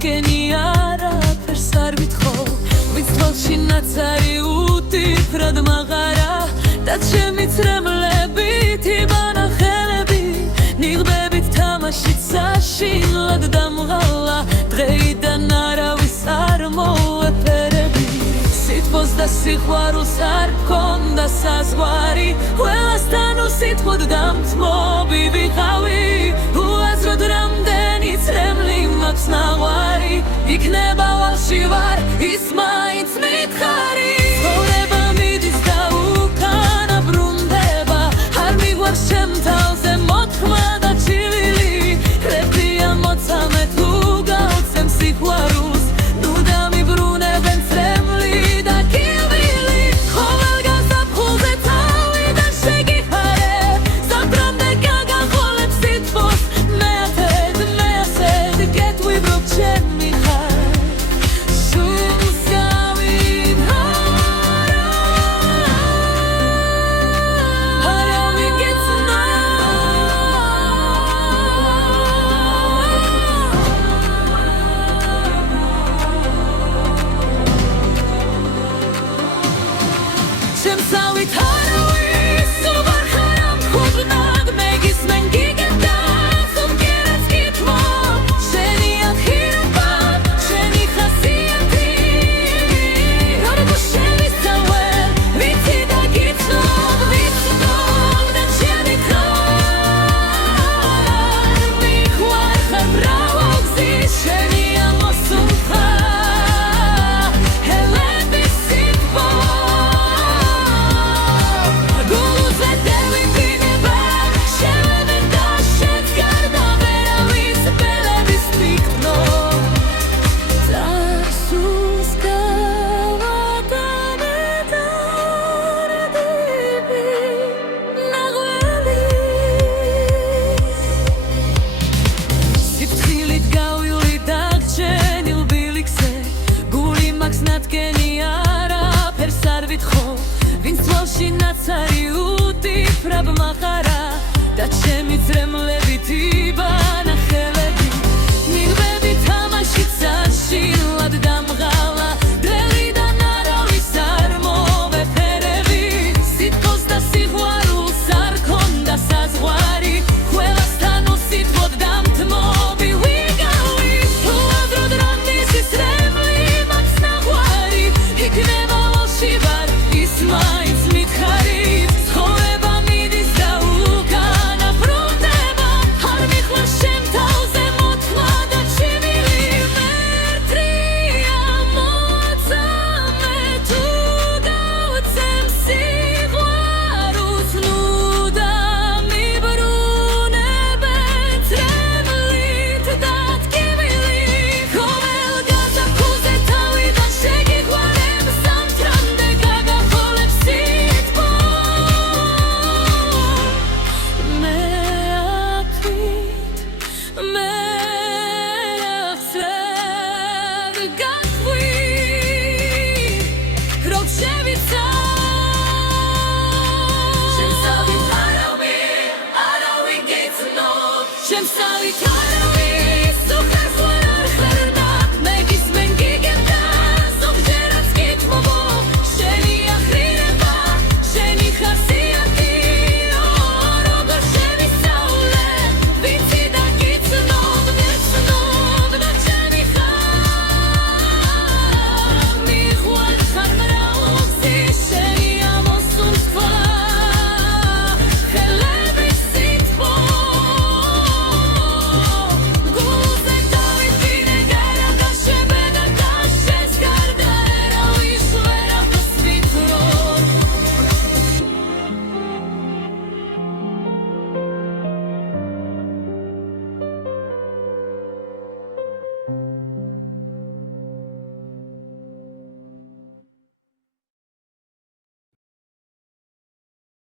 ნათქენი არაფერს არ ვითხოვ ვინც თვალში ნაცარი უტიფრად მაღარა და ჩემი წრემლებით იბანახელები ნიღბებით თამაშით საშინლად დამღალა დღეიდან არავის არ მოვეფერები სიტყვას და სიყვარულს არ გქონდა საზღვარი ყველასთან უსიტყვოდ დამთმობი ვიყავი უაზროდ რამდენი წრემლი მაქვს ნაღვარი იქნება ვალში ვარ ის მაინც მითხარი ცხოვრება მიდის და უკანა ბრუნდება არ მიგვარს ჩემ თავზე მოთქმა და ჩივილი კრებდია მოცამე თუ გავცემ სიყვარულს ნუ დამიბრუნებენ წრემლი და კივილი ყოველ გაზაფხულზე თავიდან შეგიხარებ ზამთრამდე გაგახოლებ სიტყვას მე ასეთ გეტყვიბრობ ჩემი ხარ სულს გავიმხარა არავინ გეცნო ჩემსავით არავის უღარ ხარ ამ ხუბნად მეგისმენ გიგებდა ხუმკერაც გითმო შენი ახირება შენი ხასიათი არ გუშევისწავლე ვიცი და გიცნობ და ჩემი ხარ მიხვარ ხარ მრავალ გზის შენი ამოსულხა ელების სიტყვა გულზე დევიფინება შევებენ და შენს გარდა ვერავის ბელების მიგდნო წარსულს გავატანე დარდები ნაღველი სიფრთხილით გავივლი დაგჩენილ ბილიქზე გული მაქვს ნათქენი არაფერს არ ვითხოვ ვინც თვალში ნაცარი უტიფრად მაღარა და ჩემი წრემლებით იბანა